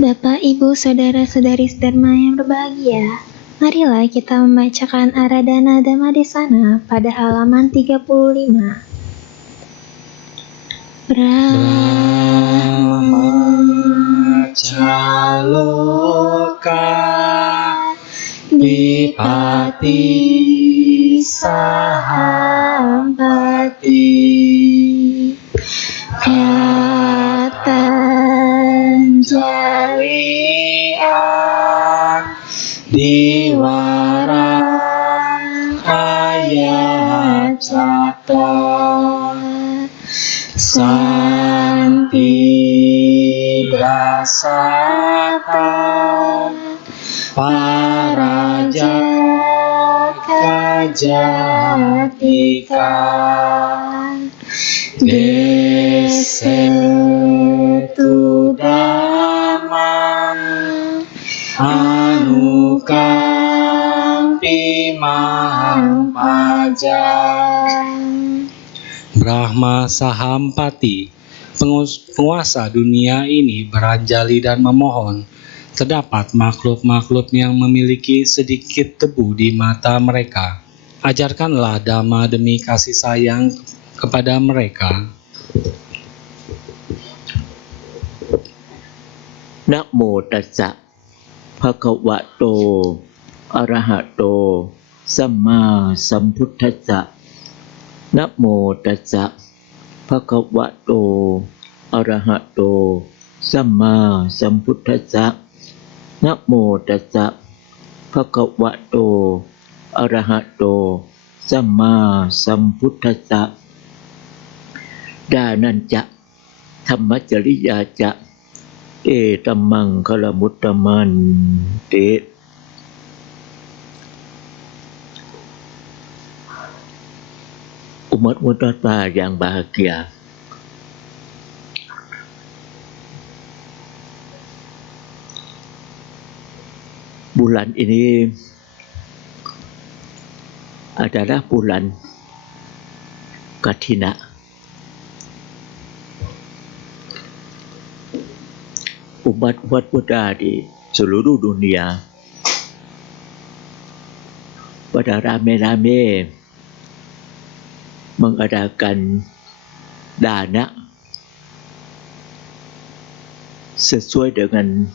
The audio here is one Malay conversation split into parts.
Bapak, Ibu, Saudara-saudari Dharma yang berbahagia, marilah kita membacakan Aradhana Dhammadesana pada halaman 35. Brahmacaloka Vipati Sahampati Patanjali Diwara Ayacata Santi Dasata Paraja Kajatika Desetu Dhamma Anukampi Mahampaja. Brahma Sahampati, penguasa dunia ini, beranjali dan memohon. Terdapat makhluk-makhluk yang memiliki sedikit debu di mata mereka. Ajarkanlah Dhamma demi kasih sayang kepada mereka. Namo tassa bhagavato arahato samma sambuddhassa. Namo tassa bhagavato arahato samma sambuddhassa. Namo tassa bhagavato arahato samma sambuddhassa. Dananca dhammajariyaca tammang kalamuttaman te. Umat Buddha yang bahagia, bulan ini adalah bulan Kathina. Umat Buddha di seluruh dunia pada rame-rame mengadakan dana sesuai dengan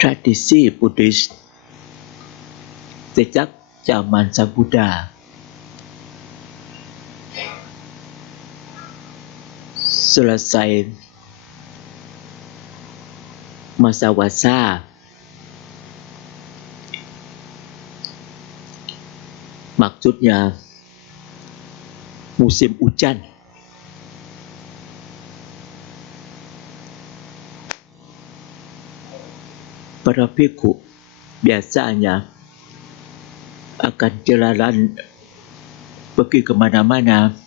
tradisi Buddhis sejak zaman Sang Buddha. Selesai masa wasa, maksudnya musim hujan, para bhikkhu biasanya akan jalan pergi kemana-mana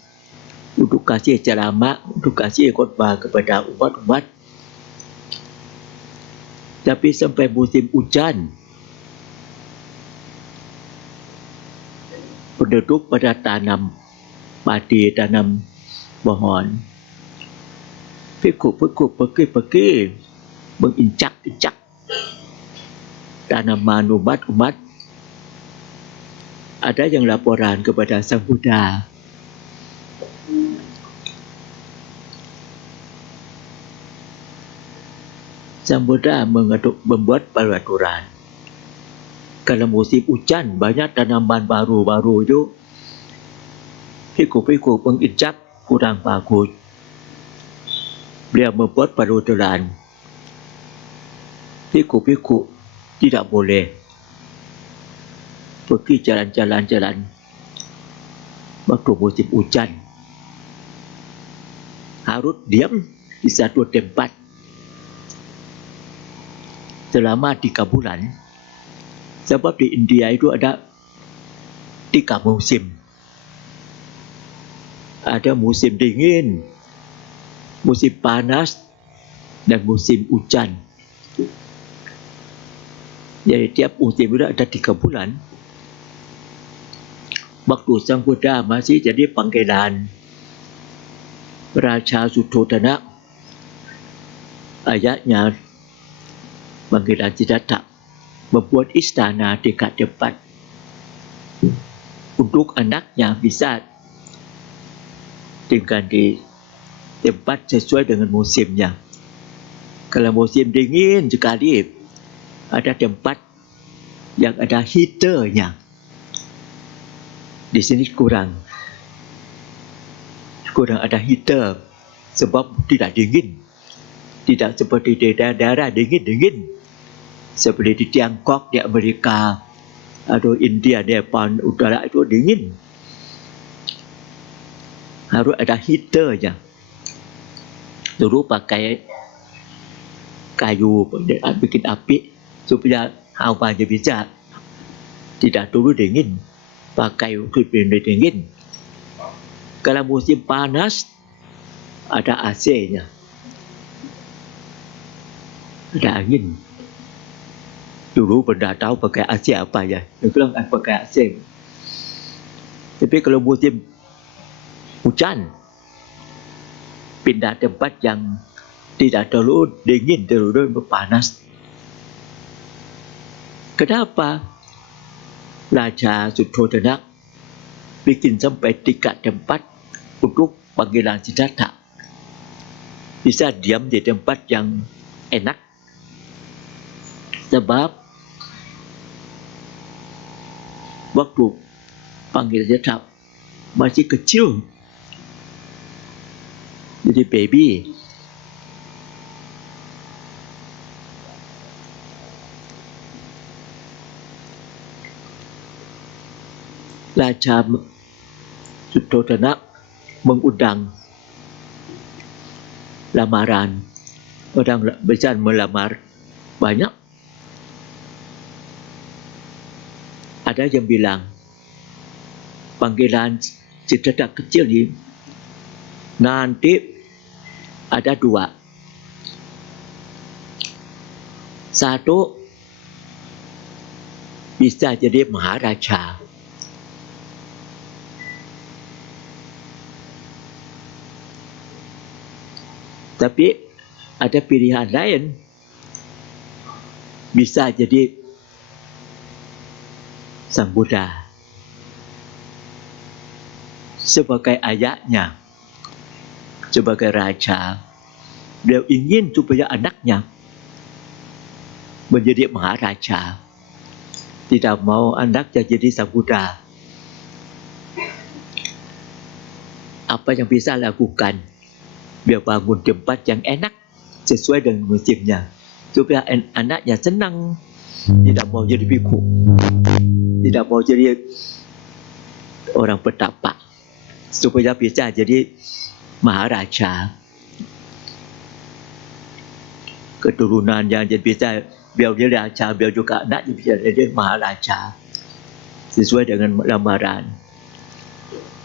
untuk kasih ceramah, untuk kasih khotbah kepada umat-umat. Tapi sampai musim hujan, penduduk pada tanam padi, tanam pohon. Bhikkhu pergi menginjak-injak tanaman umat-umat. Ada yang laporan kepada Sang Buddha. Sang Buddha membuat peraturan. Kalau musim hujan, banyak tanaman baru-baru itu bhikkhu menginjak kurang bagus. Beliau membuat peraturan. Bhikkhu tidak boleh pergi jalan-jalan waktu musim hujan. Harus diam di satu tempat selama 3 bulan. Sebab di India itu ada 3 musim. Ada musim dingin, musim panas, dan musim hujan. Jadi tiap musim itu ada 3 bulan. Waktu Sang Buddha masih jadi panggilan Raja Suddhodana, ayahnya panggilan Siddhartha membuat istana dekat tempat untuk anaknya bisa tinggal di tempat sesuai dengan musimnya. Kalau musim dingin sekali, ada tempat yang ada heaternya. Di sini kurang ada heater sebab tidak dingin. Tidak seperti di daerah dingin. Seperti di Tiongkok, di Amerika, atau India, Nepal, utara itu dingin. Harus ada heaternya. Dulu pakai kayu bikin api supaya hawanya bisa tidak dulu dingin. Pakai bikin dingin. Kalau musim panas ada AC-nya. Ada angin. Dulu pernah tahu pakai AC apa ya. Dia bilang pakai AC. Tapi kalau musim hujan, pindah tempat yang tidak terlalu dingin, terlalu panas. Kenapa Raja Suddhodana bikin sampai 3 tempat untuk panggilan Siddhartha? Bisa diam di tempat yang enak. Sebab waktu panggil Siddhartha masih kecil, jadi baby. Raja Suddhodana mengundang lamaran. Orang bisa melamar banyak. Ada yang bilang panggilan Siddhartha kecil ini nanti ada 2. Satu bisa jadi Maharaja. Tapi ada pilihan lain, bisa jadi Sang Buddha. Sebagai ayahnya, sebagai raja, beliau ingin supaya anaknya menjadi Maharaja. Tidak mau anaknya jadi Sang Buddha. Apa yang bisa lakukan? Dia bangun tempat yang enak sesuai dengan musimnya, supaya anaknya senang. Tidak mau jadi bhikkhu, tidak mau jadi orang petapa, supaya bisa jadi Maharaja. Keturunannya jadi bisa, beliau jadi raja, beliau juga anaknya bisa jadi Maharaja sesuai dengan lamaran.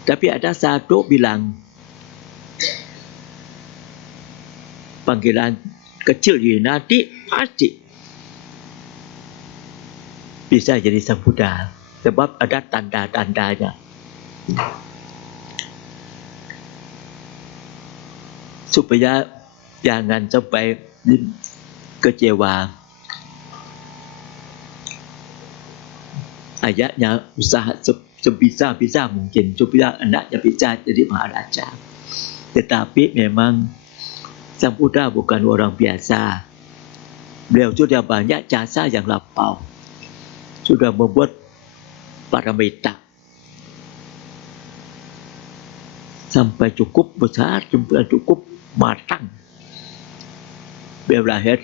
Tapi ada satu bilang panggilan kecil ini nanti pasti bisa jadi Sang Buddha, sebab ada tanda-tandanya. Supaya jangan sampai kecewa. Ayahnya usaha sebisa-bisa mungkin supaya anaknya bisa jadi Maharaja. Tetapi memang Sang Buddha bukan orang biasa. Beliau sudah banyak jasa yang lampau. Sudah membuat paramita sampai cukup besar, sampai cukup matang. Beliau lahir,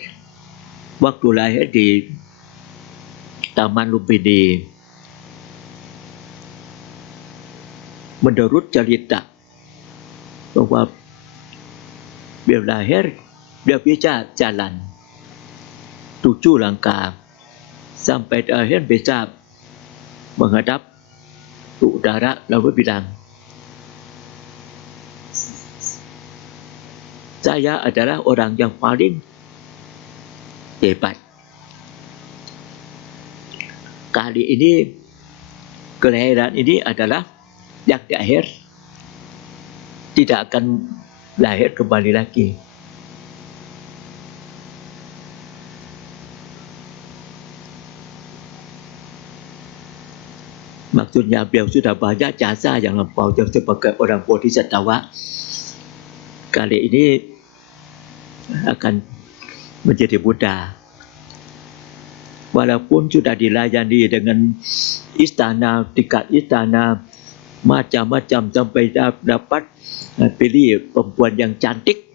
waktu lahir di Taman Lumpini. Menurut cerita bahwa beliau lahir, beliau bisa jalan 7 langkah sampai akhir bisa menghadap ke udara, lalu bilang, saya adalah orang yang paling hebat. Kali ini kelahiran ini adalah yang terakhir, tidak akan lahir kembali lagi. Maksudnya beliau sudah banyak jasa yang lampau sebagai orang bodhisattva. Kali ini akan menjadi Buddha. Walaupun sudah dilayani dengan istana, tingkat istana, macam-macam sampai dapat pilih perempuan yang cantik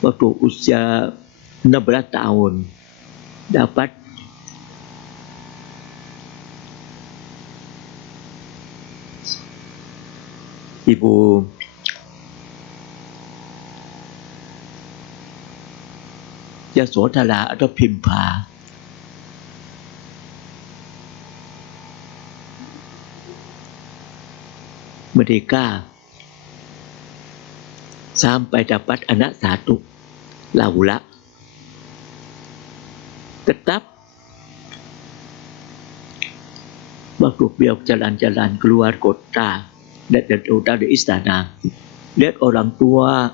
waktu usia 16 tahun. Dapat Ibu Yasodhara atau Pimpa menikah sampai dapat anak satu, Laula. Tetap waktu beliau jalan-jalan keluar kota dan dari istana, lihat orang tua,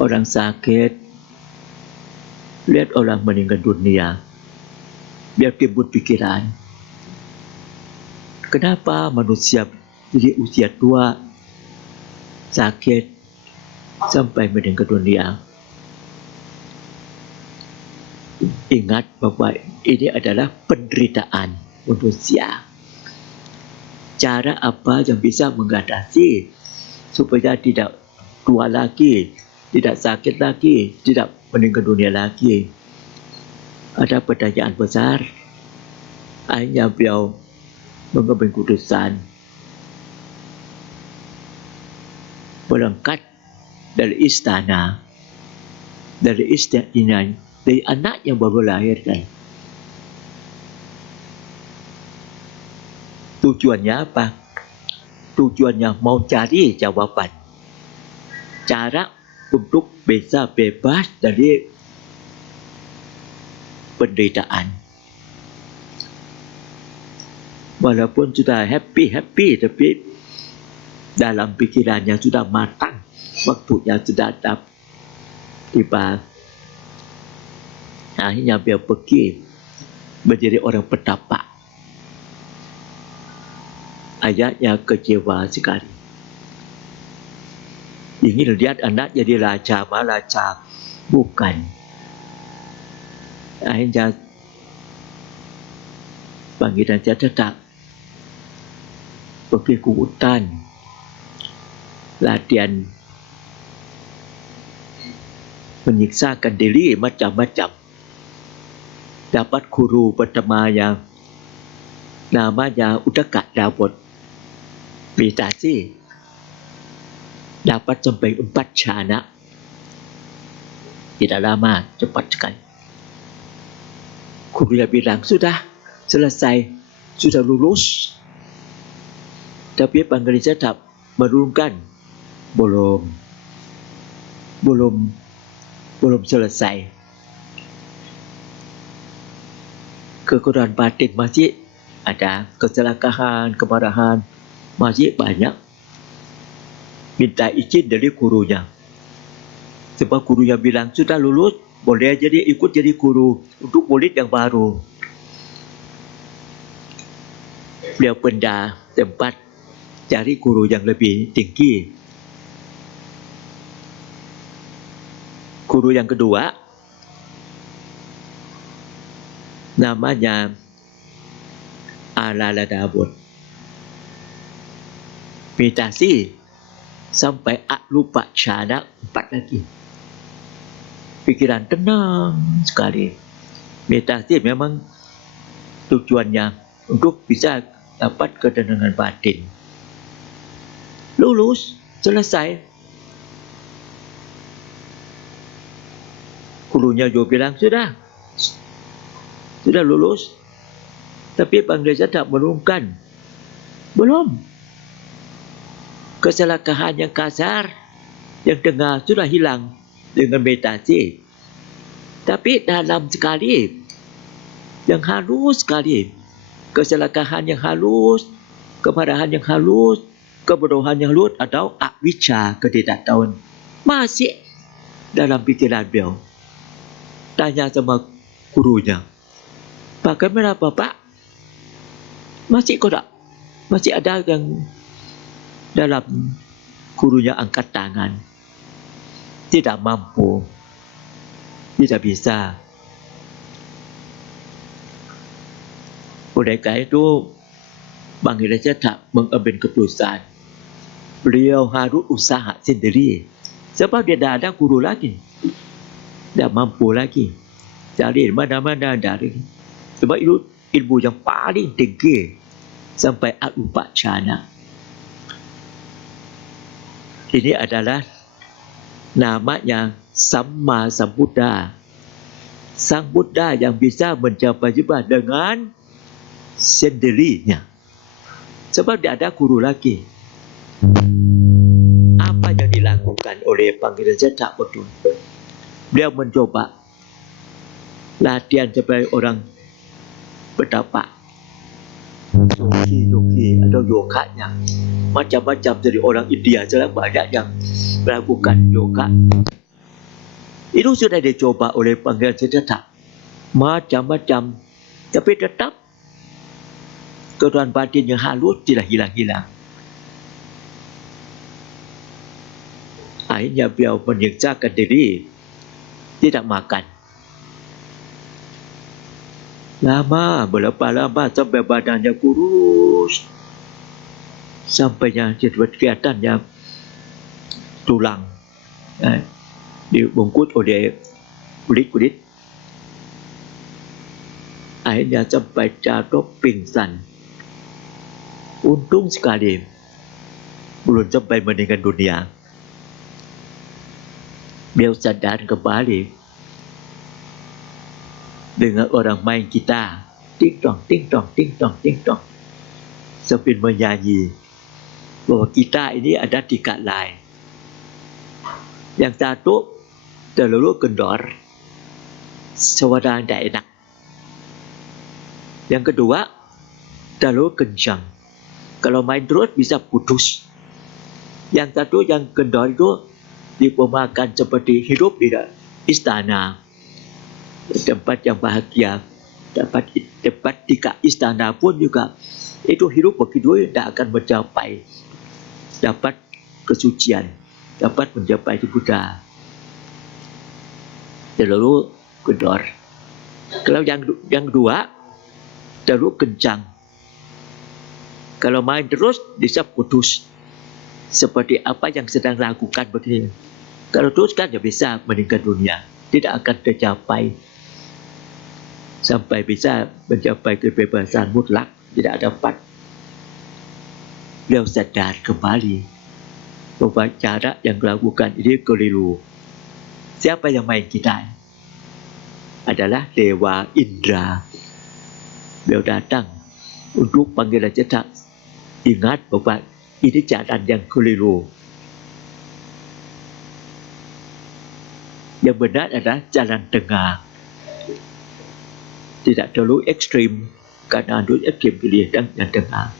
orang sakit, lihat orang meninggal dunia, dia timbul pikiran, kenapa manusia di usia tua sakit sampai meninggal dunia? Ingat bahwa ini adalah penderitaan manusia. Cara apa yang bisa mengatasi supaya tidak tua lagi, tidak sakit lagi, tidak meninggal dunia lagi? Ada pertanyaan besar. Akhirnya beliau mengambil keputusan berangkat dari istana, dari anak yang baru lahirkan. Tujuannya apa? Tujuannya mau cari jawaban, cara untuk bisa bebas dari penderitaan. Walaupun sudah happy, tapi dalam pikirannya sudah matang, waktunya sudah tiba. Akhirnya beliau pergi menjadi orang petapa. Ayahnya kecewa sekali. Ingin lihat anak jadi raja, Maharaja. Bukan. Akhirnya panggilan dia tetap pergi ke hutan, latihan menyiksakan diri macam-macam. Dapat guru pertama yang namanya Uddaka Dawud, meditasi, dapat sampai 4 jhana. Tidak lama, cepat sekali. Guru yang bilang, sudah selesai, sudah lulus. Tapi panggilan tetap menurunkan, belum selesai. Kekurangan batin masih ada, keserakahan, kemarahan masih banyak. Minta izin dari gurunya. Sebab gurunya bilang, sudah lulus, boleh jadi ikut jadi guru untuk murid yang baru. Beliau pindah tempat cari guru yang lebih tinggi. Guru yang kedua namanya Alala Dawud. Meditasi sampai lupa jhana 4 lagi. Pikiran tenang sekali. Meditasi memang tujuannya untuk bisa dapat ketenangan batin. Lulus, selesai. Gurunya juga bilang, sudah lulus. Tapi panggilan tak menurunkan. Belum. Keserakahan yang kasar, yang dengar sudah hilang dengan meditasi. Tapi dalam sekali, yang halus sekali, keserakahan yang halus, kemarahan yang halus, kebodohan yang halus atau avijja, ketidaktahuan masih dalam pikiran beliau. Tanya sama gurunya, bagaimana Bapak masih ada yang dalam gurunya angkat tangan, tidak mampu, tidak bisa. Oleh karena itu, Bang Iraja tak mengambil keputusan. Beliau harus usaha sendiri. Sebab dia dah ada guru lagi. Dah mampu lagi. Cari mana-mana dari. Sebab itu ilmu yang paling tinggi sampai Upacana. Ini adalah namanya Samma Sambuddha. Sang Buddha yang bisa mencapai jubah dengan sendirinya. Sebab dia ada guru lagi. Apa yang dilakukan oleh Pangeran Jeta betul? Beliau mencoba latihan sebagai orang bertapa, yogi atau yoganya. Macam-macam dari orang India saja banyak yang melakukan yoga. Itu sudah dicoba oleh Pangeran Jeta. Macam-macam. Tapi tetap keadaan batin yang halus tidak hilang-hilang. Akhirnya beliau menyiksakan diri, tidak makan. Lama, berapa lama sampai badannya kurus. Sampainya kelihatan yang tulang dibungkus oleh kulit-kulit. Akhirnya sampai jatuh pingsan. Untung sekali belum sampai meninggal dunia. Beliau sadar kembali dengan orang main gitar, ting tong ting tong ting tong ting tong, sambil menyanyi bahwa kita ini ada 3 lain. Yang satu terlalu kendor, suara tidak enak. Yang kedua terlalu kencang, kalau main terus bisa putus. Yang satu yang kendor itu dipermakan seperti hidup di istana, tempat yang bahagia, tempat di istana pun juga itu hidup begitu tidak akan mencapai dapat kesucian, dapat mencapai Buddha. Terlalu kendor. Kalau yang dua terlalu kencang, kalau main terus bisa putus. Seperti apa yang sedang lakukan begini. Kalau teruskan ya bisa meninggal dunia, tidak akan tercapai sampai bisa mencapai kebebasan mutlak, tidak dapat. Beliau sadar kembali bahwa cara yang dilakukan ini keliru. Siapa yang main kita? Adalah Dewa Indra. Beliau datang untuk Pangeran Jeta ingat bahwa ini jalan yang keliru. Yang benar adalah jalan tengah. Tidak terlalu ekstrim, karena terlalu ekstrim pilih yang tengah.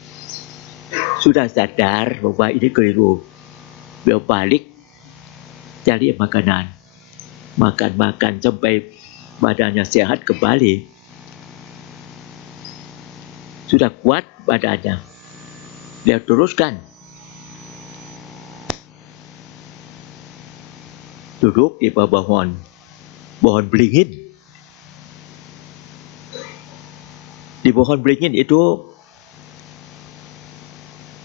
Sudah sadar bahwa ini keliru, beliau balik cari makanan. Makan sampai badannya sehat kembali. Sudah kuat badannya. Beliau teruskan duduk di bawah pohon beringin. Di pohon beringin itu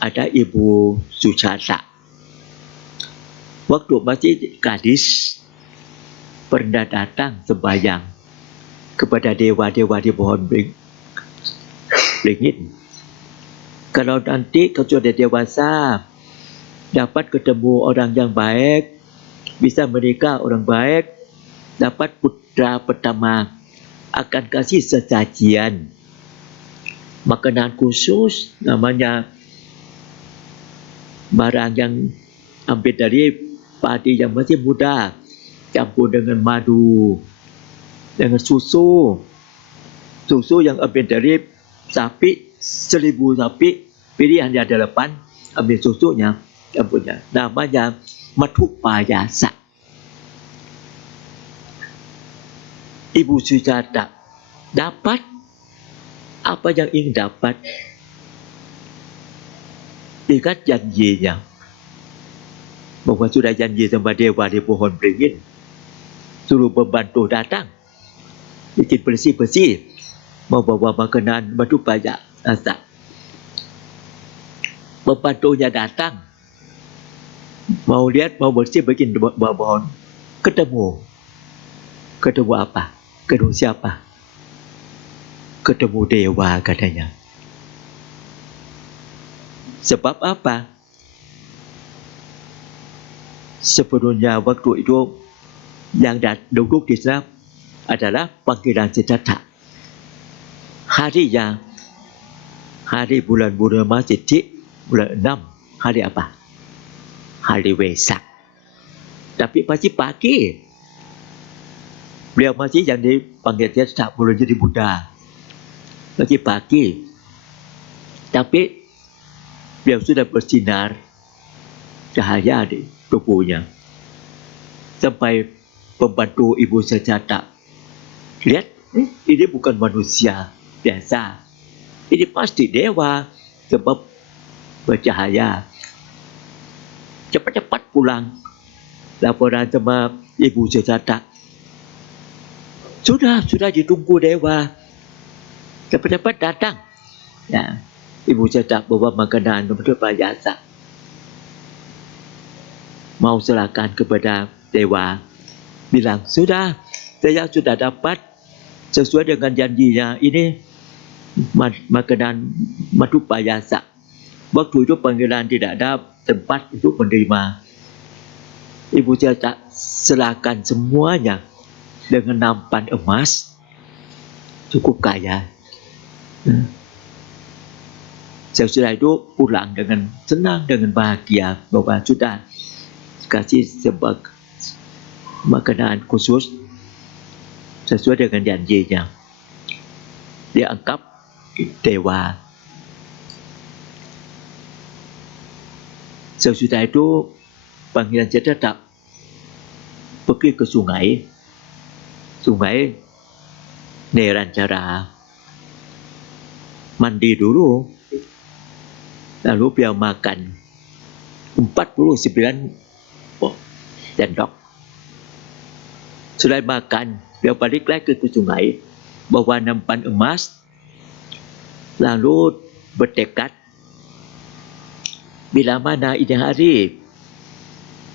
ada Ibu Suchata. Waktu masih gadis pernah datang sembahyang kepada dewa-dewa di pohon beringin. Kalau nanti kau sudah dewasa, dapat ketemu orang yang baik, bisa menikah orang baik, dapat putra pertama, akan kasih sesajian makanan khusus, namanya barang yang ambil dari padi yang masih muda, campur dengan madu, dengan susu yang ambil dari sapi, 1000 sapi, pilih hanya 8, ambil susunya, campurnya, namanya Matupayasa. Ibu Sujata dapat apa yang ingin dapat, Ikat janjinya. Bahwa sudah janji sama dewa di pohon beringin. Suruh pembantu datang. Bikin bersih-bersih. Mau bawa makanan batu pajak. Asal. Pembantunya datang. Mau lihat, mau bersih, bikin pohon. Ketemu. Ketemu apa? Ketemu siapa? Ketemu dewa katanya. Sebab apa? Sepenuhnya waktu itu yang duduk di sana adalah Pangeran Siddhartha. Harinya, hari bulan Purnama Siti, bulan 6, hari apa? Hari Wesak. Tapi pagi pagi, beliau masih yang dipanggil Siddhartha belum jadi Buddha. Pagi-pagi, tapi beliau sudah bersinar cahaya di tubuhnya. Sampai pembantu Ibu Siddhartha lihat, ini bukan manusia biasa. Ini pasti dewa sebab bercahaya. Cepat-cepat pulang. Laporan sama Ibu Siddhartha. Sudah ditunggu dewa. Cepat-cepat datang. Ya, Ibu Siddhartha bawa makanan untuk biasa. Mau serahkan kepada dewa. Bilang, sudah, saya sudah dapat sesuai dengan janjinya. Ini makanan madu payasa. Waktu itu panggilan tidak ada tempat untuk menerima. Ibu Siddhartha serahkan semuanya dengan nampan emas. Cukup kaya. Sesudah itu pulang dengan senang, dengan bahagia bahwa sudah kasih sebagai makanan khusus sesuai dengan janjinya. Dia anggap dewa. Sesudah itu Pangeran Siddhartha pergi ke sungai Nerancana, mandi dulu, lalu dia makan 49 sendok. Sudah makan, dia balik lagi ke sungai, bawa nampan emas, lalu bertekad, bila mana ini hari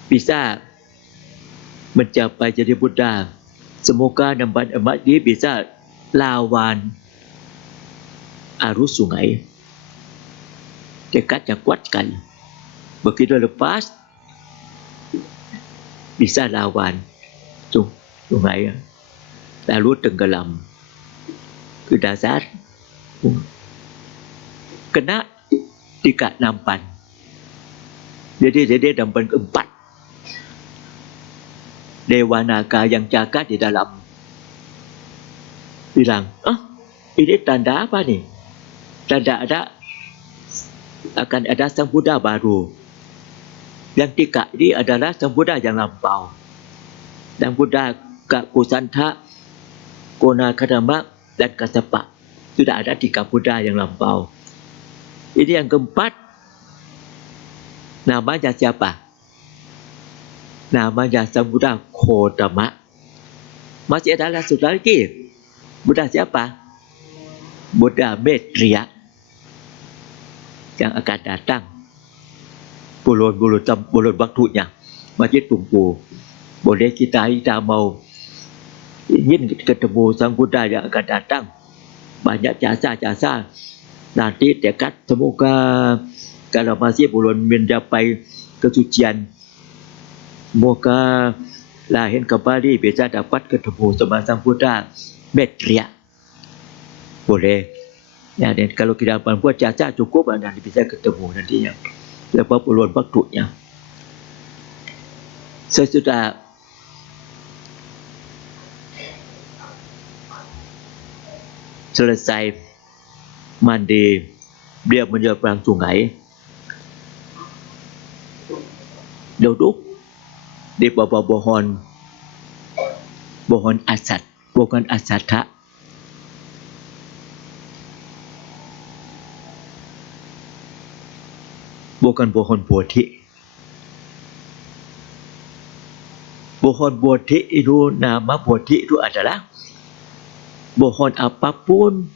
bisa mencapai jadi Buddha, semoga nampan emas ini bisa lawan arus sungai. Tekadnya kuat sekali. Begitu lepas, bisa lawan sungai, lalu tenggelam ke dasar, kena 3 nampan. Jadi nampan keempat. Dewa naga yang jaga di dalam bilang, ini tanda apa nih? Tanda akan ada Sang Buddha baru. Yang 3 ini adalah Sang Buddha yang lampau. Sang Buddha Kusantha, Konakadama, dan Kassapa. Sudah ada 3 Buddha yang lampau. Ini yang keempat, namanya siapa? Namanya Sang Buddha Kotama. Masih ada satu lagi. Buddha siapa? Buddha Maitreya yang akan datang. Bulan waktunya masih tunggu. Boleh kita mau ingin ketemu Sang Buddha yang akan datang. Banyak jasa-jasa. Nanti dekat semoga kalau masih belum mencapai kesucian, semoga lahir kembali bisa dapat ketemu sama Sang Buddha Maitreya. Boleh. Ya, dan kalau kita buat jasa cukup, nanti bisa ketemu nantinya. Lepas bulan waktunya. Sesudah selesai mandi, dia menyeberang sungai, duduk di bawah pohon asatha. bukan pohon bodhi. Pohon bodhi itu, nama bodhi itu adalah pohon apapun.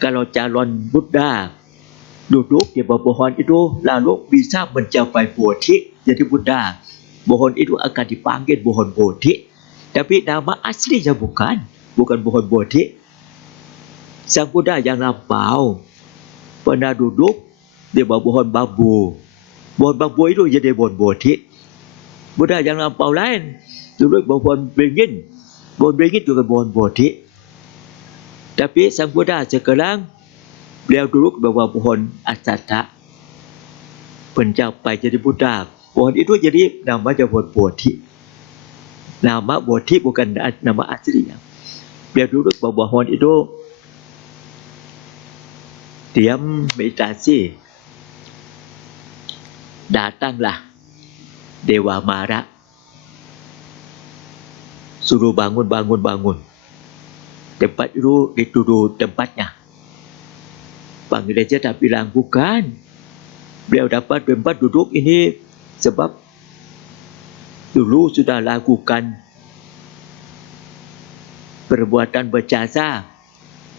Kalau calon Buddha duduk di bawah pohon itu lalu bisa mencapai bodhi, jadi Buddha, pohon itu akan dipanggil pohon bodhi. Tapi nama aslinya bukan pohon bodhi. Sang Buddha yang lampau pernah duduk di bawah pohon bambu. Pohon bambu itu jadi pohon bodhi. Buddha yang lampau lain duduk di bawah pohon beringin. Pohon beringin juga pohon bodhi. Tapi sang Buddha sekarang beliau duduk di bawah pohon asata, mencapai jadi Buddha. Pohon itu jadi namanya pohon bodhi. Nama bodhi bukan nama aslinya. Beliau duduk di bawah pohon itu, diam meditasi. Datanglah Dewa Mara, suruh bangun. Tempat itu dituduh tempatnya. Panggil aja tak bilang bukan. Beliau dapat tempat duduk ini sebab dulu sudah lakukan perbuatan berjasa.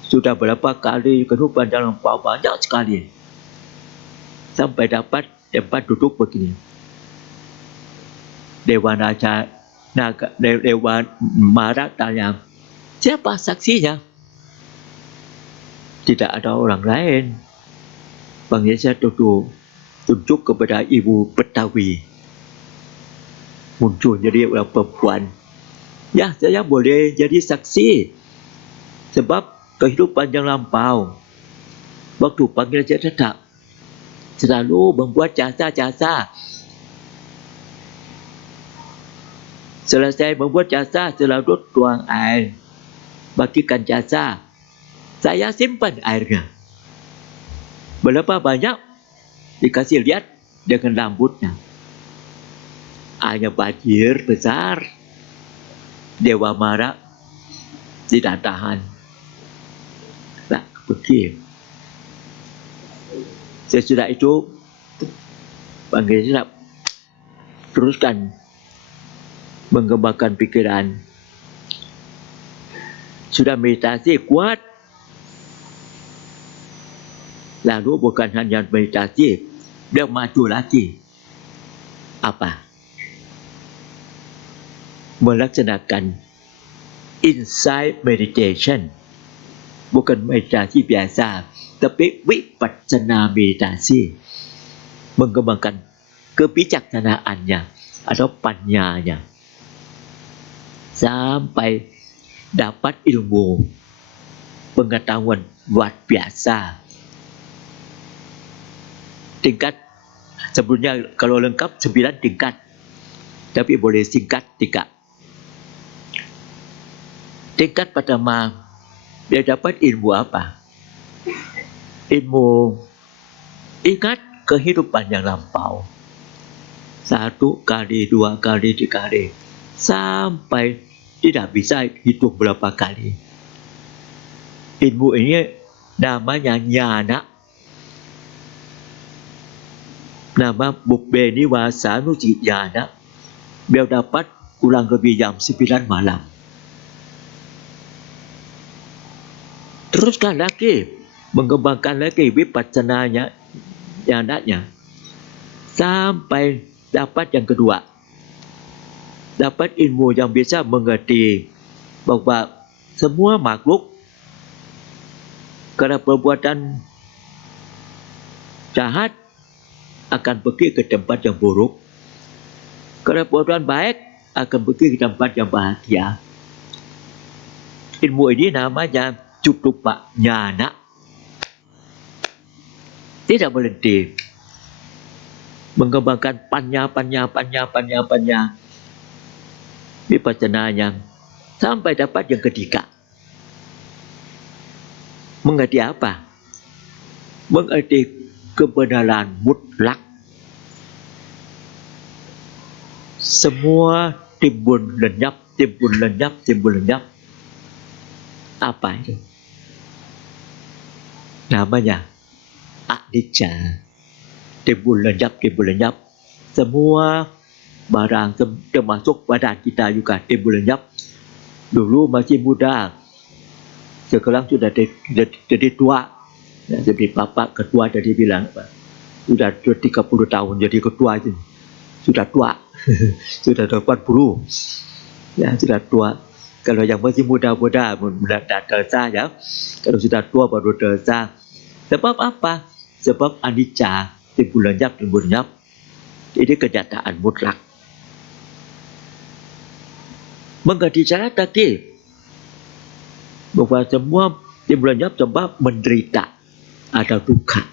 Sudah berapa kali kehidupan dalam banyak sekali. Sampai dapat tempat duduk begini. Dewa Mara tanya, siapa saksinya? Tidak ada orang lain. Panggil saya tunjuk kepada Ibu Betawi. Muncul jadi orang perempuan. Ya, saya boleh jadi saksi. Sebab kehidupan yang lampau. Waktu panggil saya tetap selalu membuat jasa-jasa. Selesai membuat jasa, selalu tuang air. Bagikan jasa. Saya simpan airnya. Berapa banyak dikasih lihat dengan rambutnya. Airnya banjir besar. Dewa Mara tidak tahan. Nah, pergi. Sesudah itu panggil saya teruskan mengembangkan pikiran. Sudah meditasi kuat. Lalu bukan hanya meditasi, dia maju lagi. Apa? Melaksanakan insight meditation. Bukan meditasi biasa, tapi vipassana meditasi. Mengembangkan kebijaksanaannya atau panyanya. Sampai dapat ilmu pengetahuan luar biasa. Tingkat sebelumnya kalau lengkap 9 tingkat, tapi boleh singkat 3. Tingkat pertama, dia dapat ilmu apa? Ilmu ingat kehidupan yang lampau. 1 kali, 2 kali, 3 kali, sampai tidak bisa hitung berapa kali. Ilmu ini namanya nyana. Nama Bukbe Niwasanuji Nyana. Beliau dapat kurang lebih jam 9 malam. Teruskan lagi, mengembangkan lagi vipassananya, nyananya, sampai dapat yang kedua. Dapat ilmu yang bisa mengerti bahwa semua makhluk kerana perbuatan jahat akan pergi ke tempat yang buruk. Kerana perbuatan baik akan pergi ke tempat yang bahagia. Ilmu ini namanya Cutupa Nyana. Tidak berhenti. Mengembangkan panya. Vipassananya sampai dapat yang ketiga. Mengerti apa? Mengerti kebenaran mutlak. Semua timbul lenyap. Apa itu? Namanya anicca. timbul lenyap. Semua barang termasuk badan kita juga timbul lenyap. Dulu masih muda, sekarang sudah jadi tua. Jadi bapak ketua tadi bilang, sudah 30 tahun jadi ketua itu. Sudah tua. Sudah 80. Ya, sudah tua. Kalau yang masih muda-muda, tak terasa ya. Kalau sudah tua baru terasa. Sebab apa? Sebab anicca, timbul lenyap. Ini kenyataan mutlak. Mengerti cara tadi bahwa semua timbul lenyap sebab menderita, ada duka.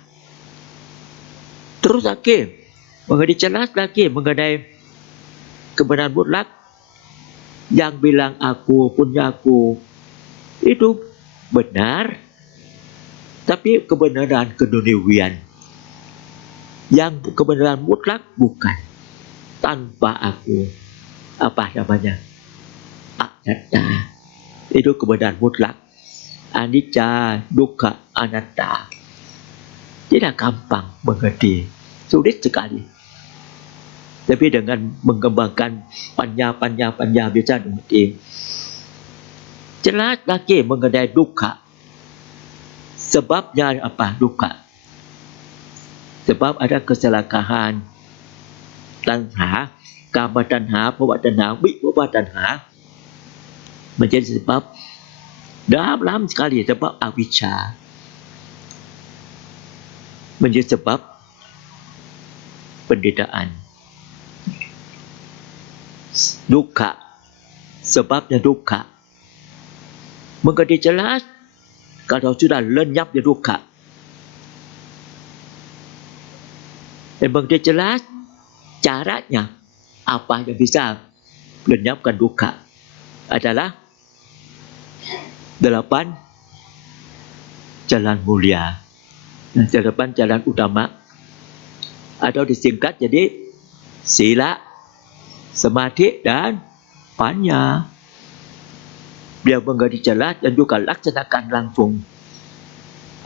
Terus lagi, mengerti jelas lagi mengenai kebenaran mutlak. Yang bilang aku, punya aku, itu benar. Tapi kebenaran keduniawian. Yang kebenaran mutlak bukan. Tanpa aku. Apa namanya? Anatta. Itu kebenaran mutlak. Anicca, dukkha, anatta. Tidak gampang mengerti. Sulit sekali. Tapi dengan mengembangkan panya bisa mengerti. Jelas lagi mengenai dukkha. Sebabnya apa dukkha? Sebab ada keserakahan tanha, kama tanha, bhava tanha, vibhava tanha. Menjadi sebab dalam sekali sebab avijja. Menjadi sebab penderitaan. Dukkha. Sebabnya dukkha. Mengerti jelas kalau sudah lenyapnya dukkha. Dan mengerti jelas caranya apa yang bisa lenyapkan dukkha adalah 8 jalan mulia. 8 jalan utama atau disingkat jadi sila, samadhi dan panya. Dia mengerti jelas dan juga laksanakan langsung.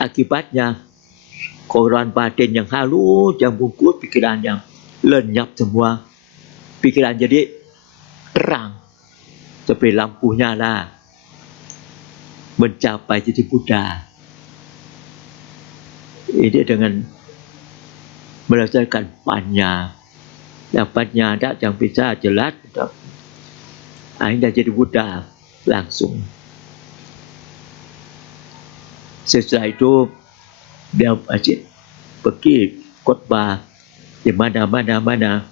Akibatnya koran batin yang halus, yang bungkus pikiran yang lenyap semua. Pikiran jadi terang seperti lampu nyala, mencapai jadi Buddha. Ini dengan berdasarkan panya. Yang panya ada yang bisa jelas, akhirnya jadi Buddha langsung. Setelah itu dia pergi khotbah di mana-mana,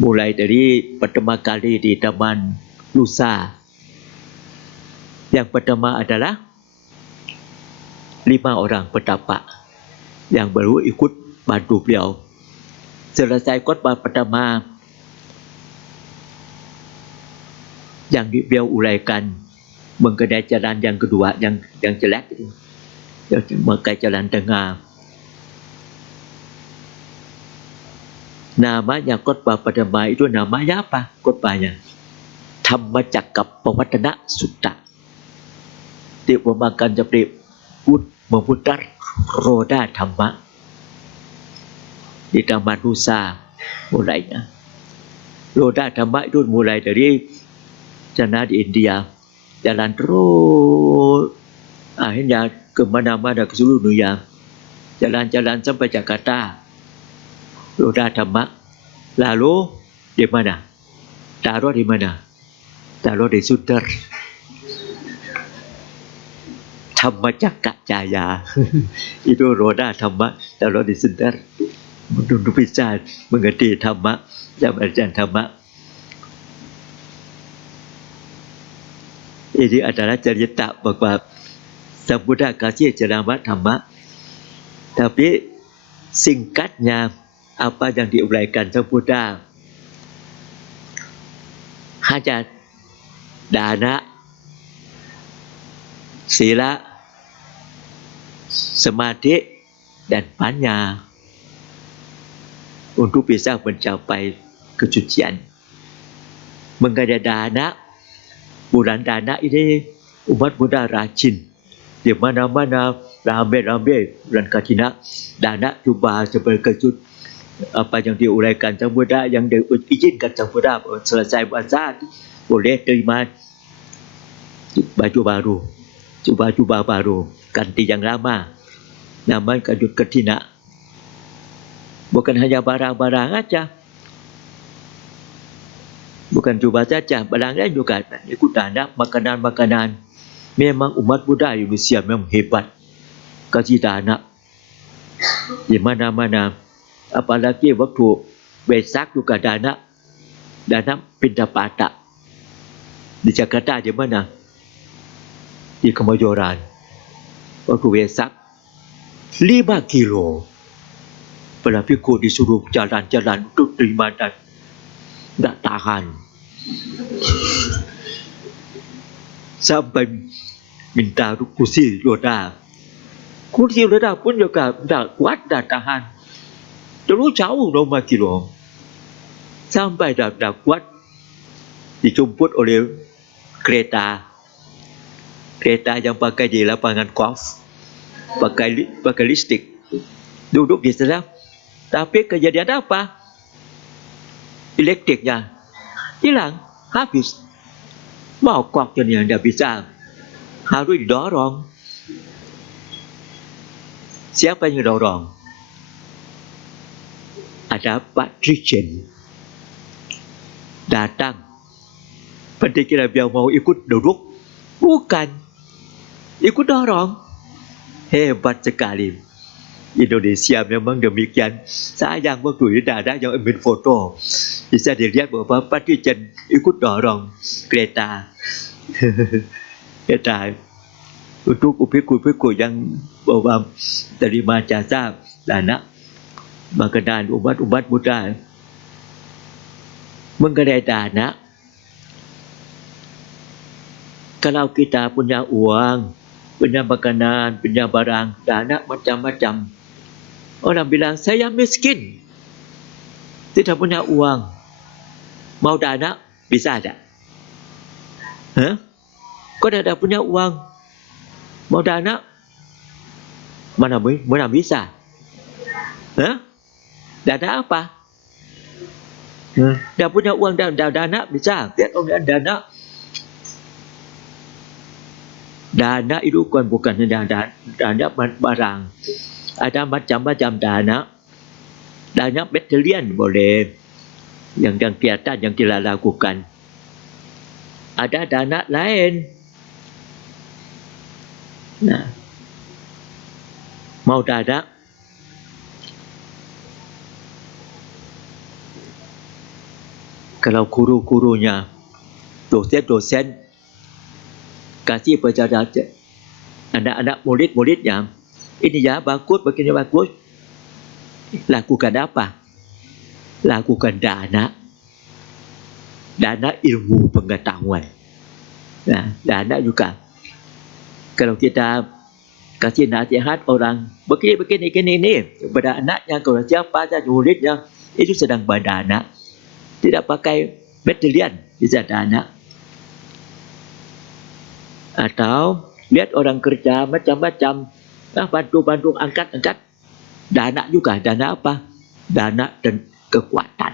mulai dari pertama kali di Taman Lusa. Yang pertama adalah 5 orang petapa yang baru ikut bantu beliau. Selesai khotbah pertama, yang beliau uraikan mengenai jalan yang kedua, yang jelek itu, mengenai jalan tengah. Namanya khotbah pertama itu namanya apa? Khotbahnya Dhammacakkappavattana Sutta. Diumpamakan seperti memutar roda dhamma di Taman Nusa mulainya. Roda dhamma itu mulai dari sana di India, jalan terus, akhirnya ke mana-mana ke seluruh dunia, jalan-jalan sampai Jakarta. Roda dhamma. Lalu di mana? Taruh di mana? Taruh di Sudar. Dhammacakka Jaya. Itu roda dhamma taruh di Sudar. Untuk bisa mengerti dhamma dan belajar dhamma. Ini adalah cerita bahwa Sang Buddha kasih ceramah dhamma. Tapi singkatnya apa yang diuraikan Sang Buddha hanya dana, sila, samadhi dan panya untuk bisa mencapai kesucian. Mengenai dana, bulan dana ini umat Buddha rajin. Di mana-mana ramai-ramai bulan Katina, dana cuba sebagai apa yang diuraikan Sang Buddha, yang diizinkan Sang Buddha, selesai puasa boleh terima baju baru, jubah baru, ganti yang lama. Namanya ketina. Bukan hanya barang-barang aja, bukan jubah saja, barang lain juga ikut dana, makanan-makanan. Memang umat Buddha Indonesia memang hebat, kasih dana di mana-mana. Apalagi waktu Wesak juga dana Pindapata di Jakarta, di mana? Di Kemayoran. Waktu Wesak 5 kilo. Para bhikkhu disuruh jalan-jalan untuk terima dan tidak tahan. Sampai minta kursi roda. Kursi roda pun juga tidak kuat, tidak tahan. Terus jauh 5 kilo. Sampai tidak kuat, dijemput oleh kereta yang pakai di lapangan golf, pakai listrik, duduk di sana. Tapi kejadian apa? Elektriknya hilang, habis. Mogok jadi tidak bisa, harus didorong. Siapa yang didorong? Ada Pak Dirjen datang. Pada kira dia mau ikut duduk, bukan, ikut dorong. Hebat sekali. Indonesia memang demikian. Sayang waktu itu tidak ada yang ambil foto. Bisa dilihat bahwa Pak Dirjen ikut dorong kereta. Kereta untuk bhikkhu yang bawa terima jasa dana makanan umat Buddha. Mengenai dana, kalau kita punya uang, punya makanan, punya barang, dana macam-macam. Orang bilang, saya miskin, tidak punya uang. Mau dana, bisa ada. Kau tidak punya uang, mau dana, mana bisa? Dana apa? Tidak punya uang dan dana bisa. Lihat orang dana. Dana itu bukan dana barang. Ada macam-macam dana. Dana batalion boleh. Yang kelihatan, yang kita lakukan. Ada dana lain. Nah, mau dana, kalau guru-gurunya, dosen-dosen kasih pelajaran anak-anak murid-muridnya, ini ya bagus, begini bagus, lakukan apa? Lakukan dana ilmu pengetahuan. Nah, dana juga. Kalau kita kasih nasihat orang begini ini kepada anaknya, kalau siapa saja muridnya, itu sedang berdana. Tidak pakai batalion, bisa dana. Atau lihat orang kerja macam-macam, bantu angkat. Dana juga. Dana apa? Dana dan kekuatan.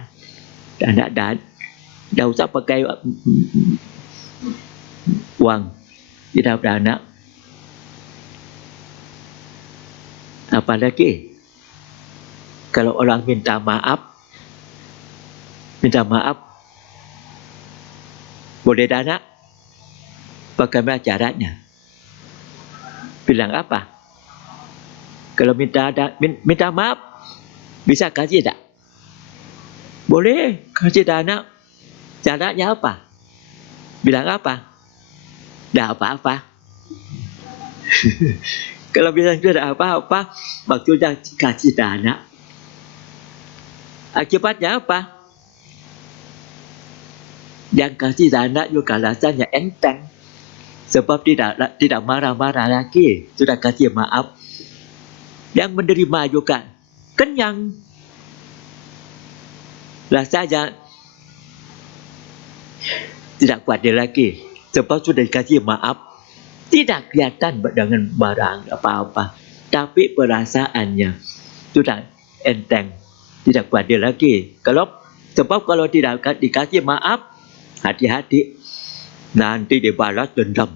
Dana. Tidak usah pakai uang. Tidak dana. Apalagi kalau orang minta maaf, boleh dana? Bagaimana caranya? Bilang apa? Kalau minta maaf, bisa kasih tak? Boleh kasih dana. Caranya apa? Bilang apa? Tidak apa-apa. Kalau bilang tidak apa-apa, maksudnya kasih dana. Akibatnya apa? Yang kasih dana juga rasanya enteng. Sebab tidak marah-marah lagi. Sudah kasih maaf. Yang menerima juga kenyang. Rasanya tidak khawatir lagi. Sebab sudah dikasih maaf. Tidak kelihatan dengan barang apa-apa. Tapi perasaannya sudah enteng. tidak adil lagi. Sebab kalau tidak dikasih maaf, hati-hati, nanti dibalas dendam.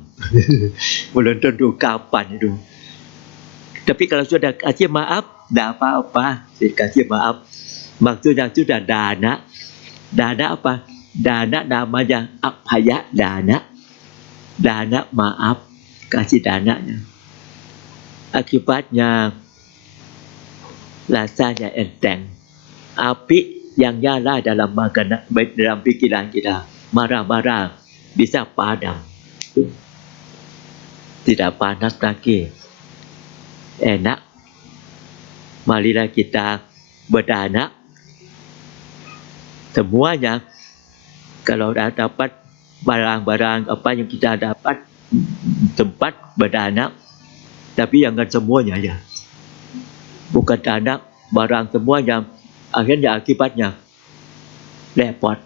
Belum tentu kapan itu. Tapi kalau sudah kasih maaf, tidak apa-apa, dikasih maaf. Maksudnya sudah dana. Dana apa? Dana namanya apaya dana. Dana maaf, kasih dananya. Akibatnya rasanya enteng. Api yang nyala dalam pikiran kita, marah-marah, bisa padam. Tidak panas lagi. Enak. Marilah kita berdana. Semuanya, kalau dah dapat barang-barang apa yang kita dapat, tempat berdana, tapi jangan semuanya ya. Bukan dana, barang semuanya, akhirnya akibatnya repot.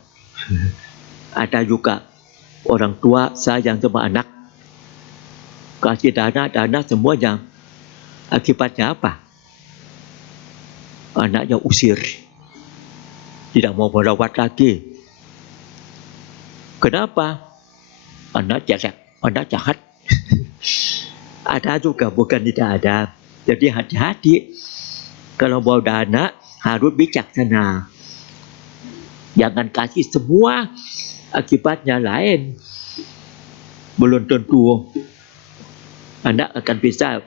Ada juga orang tua sayang sama anak, kasih dana semuanya, akibatnya apa? Anaknya usir, tidak mau merawat lagi. Kenapa? Anak jahat. Ada juga, bukan tidak ada. Jadi hati-hati. Kalau mau dana, harus bijaksana. Jangan kasih semua, akibatnya lain. Belum tentu anak akan bisa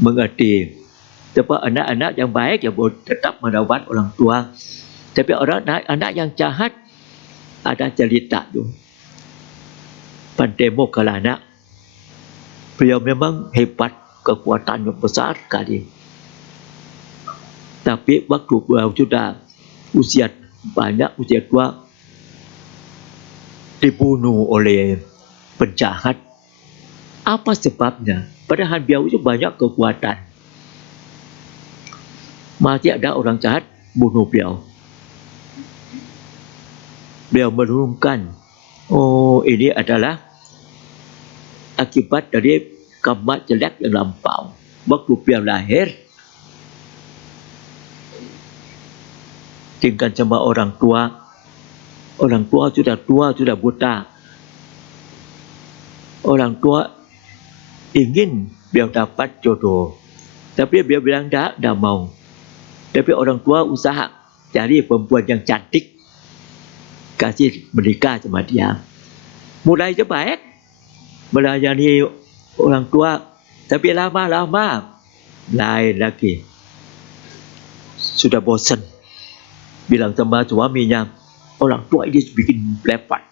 mengerti. Sebab anak-anak yang baik yang tetap merawat orang tua. Tapi anak yang jahat, ada cerita tu. Pandai Moggallana, beliau memang hebat, kekuatannya besar sekali. Tapi waktu beliau sudah usia tua, dibunuh oleh penjahat. Apa sebabnya? Padahal beliau itu banyak kekuatan. Masih ada orang jahat bunuh beliau. Beliau merenungkan, oh ini adalah akibat dari karma jelek yang lampau. Waktu beliau lahir, tinggal sama orang tua sudah tua, sudah buta. Orang tua ingin beliau dapat jodoh, tapi beliau bilang tidak mau. Tapi orang tua usaha cari perempuan yang cantik, kasih menikah sama dia. Mulai je baik melayani orang tua, tapi lama-lama lain lagi. Sudah bosan, bilang sama suaminya, orang tua ini bikin lepat.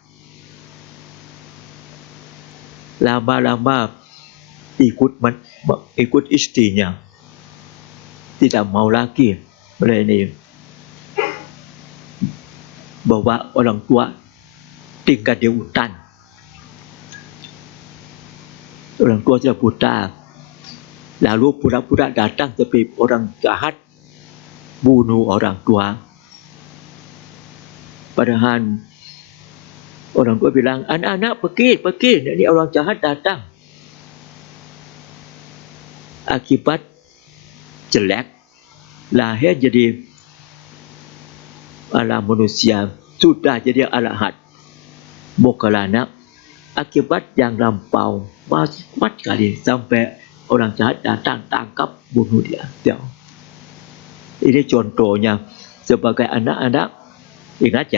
Lama-lama ikut istrinya, tidak mau lagi melayani. Bawa orang tua tinggal di hutan. Orang tua sudah buta. Lalu pura-pura datang seperti orang jahat, bunuh orang tua. Padahal orang tua bilang, anak-anak pergi. Ini orang jahat datang. Akibat jelek, lahir jadi alam manusia, sudah jadi alahat. Moggallana, akibat yang lampau, kuat sekali sampai orang jahat datang tangkap bunuh dia. Ini contohnya. Sebagai anak-anak, ingat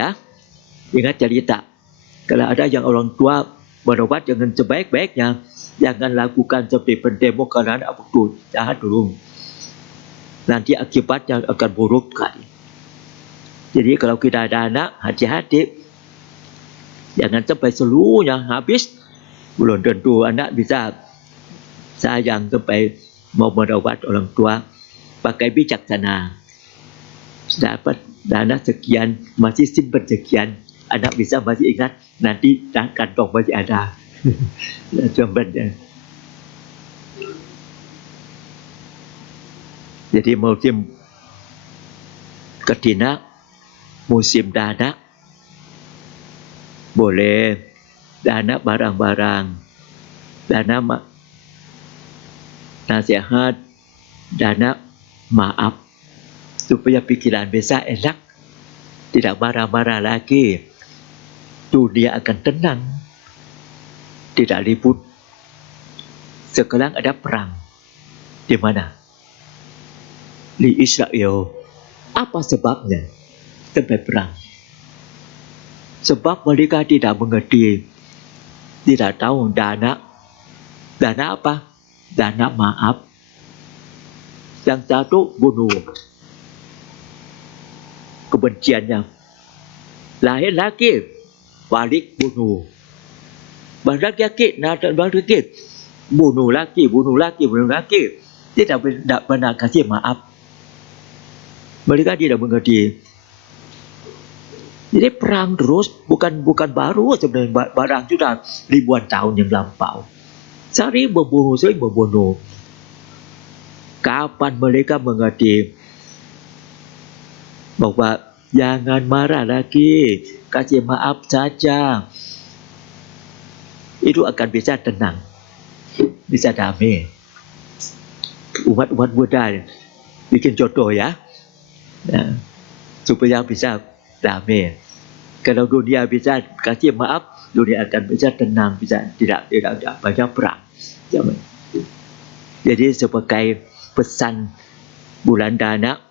cerita. Kalau ada yang orang tua merawat dengan sebaik-baiknya, jangan lakukan seperti Pandai Moggallana waktu jahat dulu. Nanti akibatnya akan buruk sekali. Jadi kalau kita ada anak, hati-hati. Jangan sampai seluruhnya habis. Belum tentu anak bisa sayang sampai mau merawat orang tua. Pakai bijaksana. Dapat dana sekian, masih simpan sekian. Anak bisa masih ingat, nanti kantong masih ada. Contohnya. Jadi musim ketina, musim dana, boleh dana barang-barang, dana nasihat, dana maaf. supaya pikiran bisa enak, tidak marah-marah lagi. Dunia akan tenang, tidak ribut. Sekarang ada perang. Di mana? Di Israel. Apa sebabnya sampai perang? Sebab mereka tidak mengerti, tidak tahu dana apa? Dana maaf. Yang satu bunuh, kebenciannya. Lahir lagi, balik bunuh. Balik lagi, bunuh lagi. Tidak pernah kasih maaf. Mereka tidak mengerti. Jadi perang terus, bukan baru sebenarnya, barang sudah ribuan tahun yang lampau. Sering membunuh. Kapan mereka mengerti bahwa jangan marah lagi, kasih maaf saja. Itu akan bisa tenang, bisa damai. Umat-umat muda bikin contoh ya. Nah, supaya bisa damai. Kalau dunia bisa kasih maaf, dunia akan bisa tenang, bisa tidak banyak perang. Jadi sebagai pesan bulan dana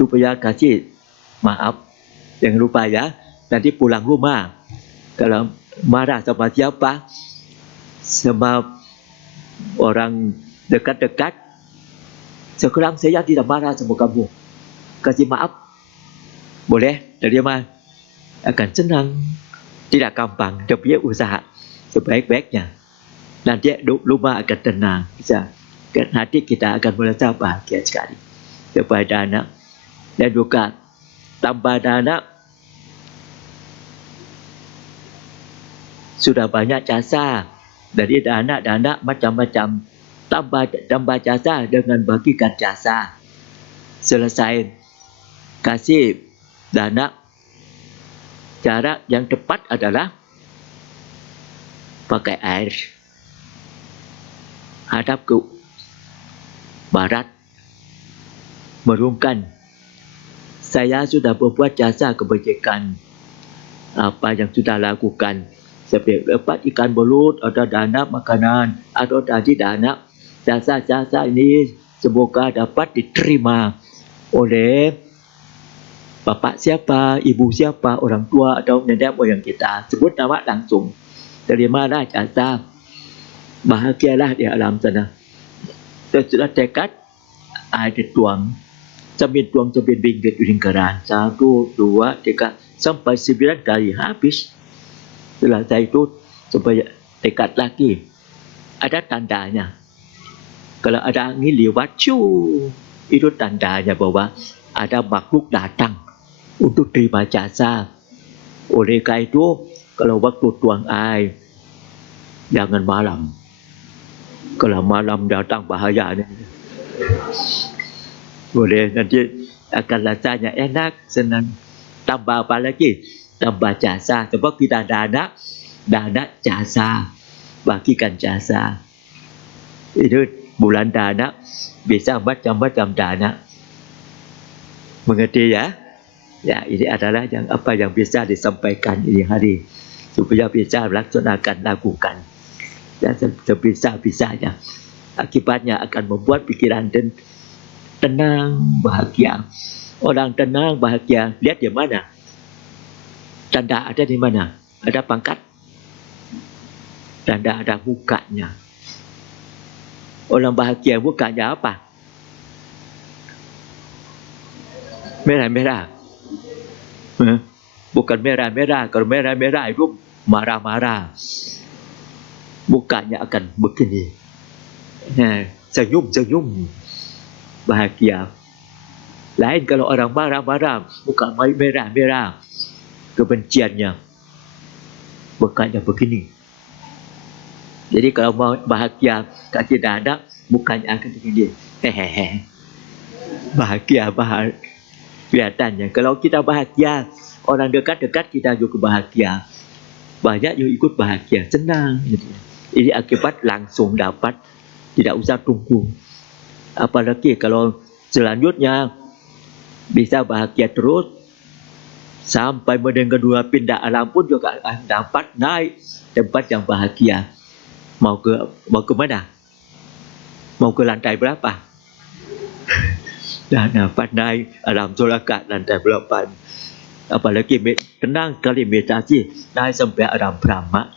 supaya kasih maaf, jangan lupa ya. Nanti pulang rumah, kalau marah sama siapa, sama orang dekat-dekat, sekarang saya tidak marah sama kamu, kasih maaf, boleh? Terima, akan senang. Tidak gampang, tapi usaha sebaik-baiknya. Nanti rumah akan tenang, bisa. Hati kita akan merasa bahagia sekali kepada anak. Dan juga tambah dana, sudah banyak jasa dari dana macam-macam. Tambah jasa dengan bagikan jasa. Selesai kasih dana, cara yang tepat adalah pakai air, hadap ke barat, merungkan, saya sudah berbuat jasa kebajikan, apa yang sudah lakukan, seperti dapat ikan belut, ada dana makanan, atau tadi dana jasa-jasa ini semoga dapat diterima oleh bapak siapa, ibu siapa, orang tua atau nenek moyang kita. Sebut nama langsung. Terimalah jasa. Bahagialah di alam sana. Sesudah tekad, air dituang. Sambil tuang sambil binggit di lingkaran. 1, 2, 3, sampai 9 kali habis. Selesai itu, supaya tekad lagi. Ada tandanya. Kalau ada angin lewat, itu tandanya bahwa ada makhluk datang untuk terima jasa. Oleh karena itu, kalau waktu tuang air, jangan malam. Kalau malam datang bahaya. Boleh nanti akan rasanya enak, senang. Tambah apa lagi? Tambah jasa. Sebab kita dana jasa. Bagikan jasa. Itu bulan dana, bisa macam-macam dana. Mengerti ya? Ya, ini adalah apa yang bisa disampaikan ini hari. Supaya bisa laksanakan, lakukan. Dan sebisa-bisanya. Akibatnya akan membuat pikiran tenang, bahagia. Orang tenang, bahagia. Lihat di mana? Tanda ada di mana? Ada pangkat? Tanda ada mukanya. Orang bahagia mukanya apa? Merah-merah. Bukan merah-merah. Kalau merah-merah itu marah-marah. Mukanya akan begini. Senyum-senyum. Bahagia. Lain kalau orang marah-marah, muka merah-merah. Kebenciannya. Mukanya begini. Jadi kalau mau bahagia, kasih dana, mukanya akan begini. Hehehe. Bahagia. Kelihatannya. Kalau kita bahagia, orang dekat-dekat kita juga bahagia. Banyak yang ikut bahagia, senang. Ini akibat langsung dapat, tidak usah tunggu. Apalagi kalau selanjutnya bisa bahagia terus sampai badan kedua pindah alam pun juga dapat naik tempat yang bahagia. Mau ke mana? Mau ke lantai berapa? Dah dapat naik alam surakat lantai 8. Apalagi tenang kali meditasi naik sampai alam Brahma.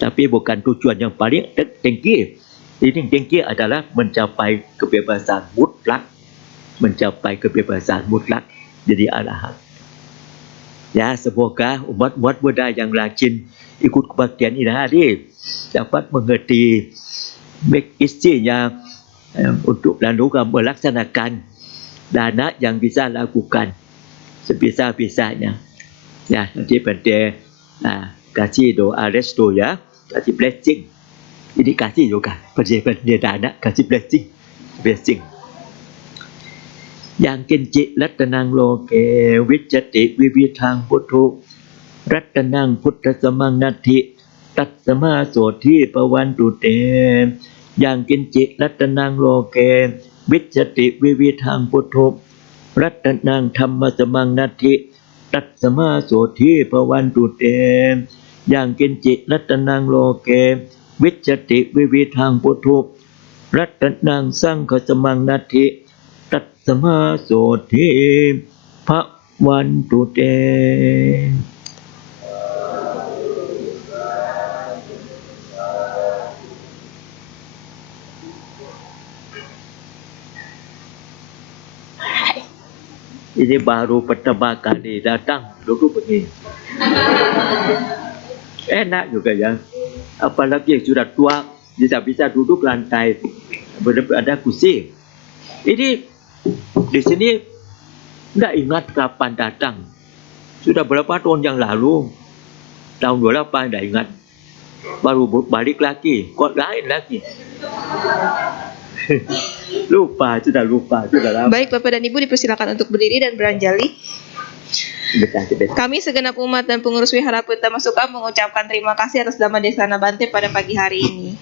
Tapi bukan tujuan yang paling tinggi. Ini tinggi adalah mencapai kebebasan mutlak. Mencapai kebebasan mutlak jadi arahat. Ya, semoga umat-umat Buddha yang rajin ikut kebaktian ini hari dapat mengerti isinya untuk lalu melaksanakan dana yang bisa lakukan sebisa-bisanya. Ya, nanti pada kasih doa restu ya, kasih blessing. Ini kasih juga pada dana kasih blessing. Yang kincitรัตนังโลเกวิจจติวิวิทังพุทธุรัตนังพุทธสมังนัตถิตัสสมาโสทิปวันตุเตอย่างกินจิรัตนังโลเกวิจจติวิวิทังพุทธุรัตนังธรรมสมังนัตถิตัสสมาโสทิปวันตุเตอย่างกินจิรัตนังโลเกวิจจติวิวิทังพุทธุรัตนังสังฆสมังนัตถิตัสสมาโสทิภวันตุเต Ini baru pertama kali datang duduk begini. Enak juga ya. Apalagi yang sudah tua tidak bisa duduk lantai, ada kursi. Ini di sini nggak ingat kapan datang. Sudah berapa tahun yang lalu, tahun 28 nggak ingat. Baru balik lagi, kok lain lagi. Lupa, sudah lama. Baik, Bapak dan Ibu dipersilakan untuk berdiri dan beranjali. Kami segenap umat dan pengurus Wihara Putama Suka mengucapkan terima kasih atas Dhamma Desana Bante pada pagi hari ini.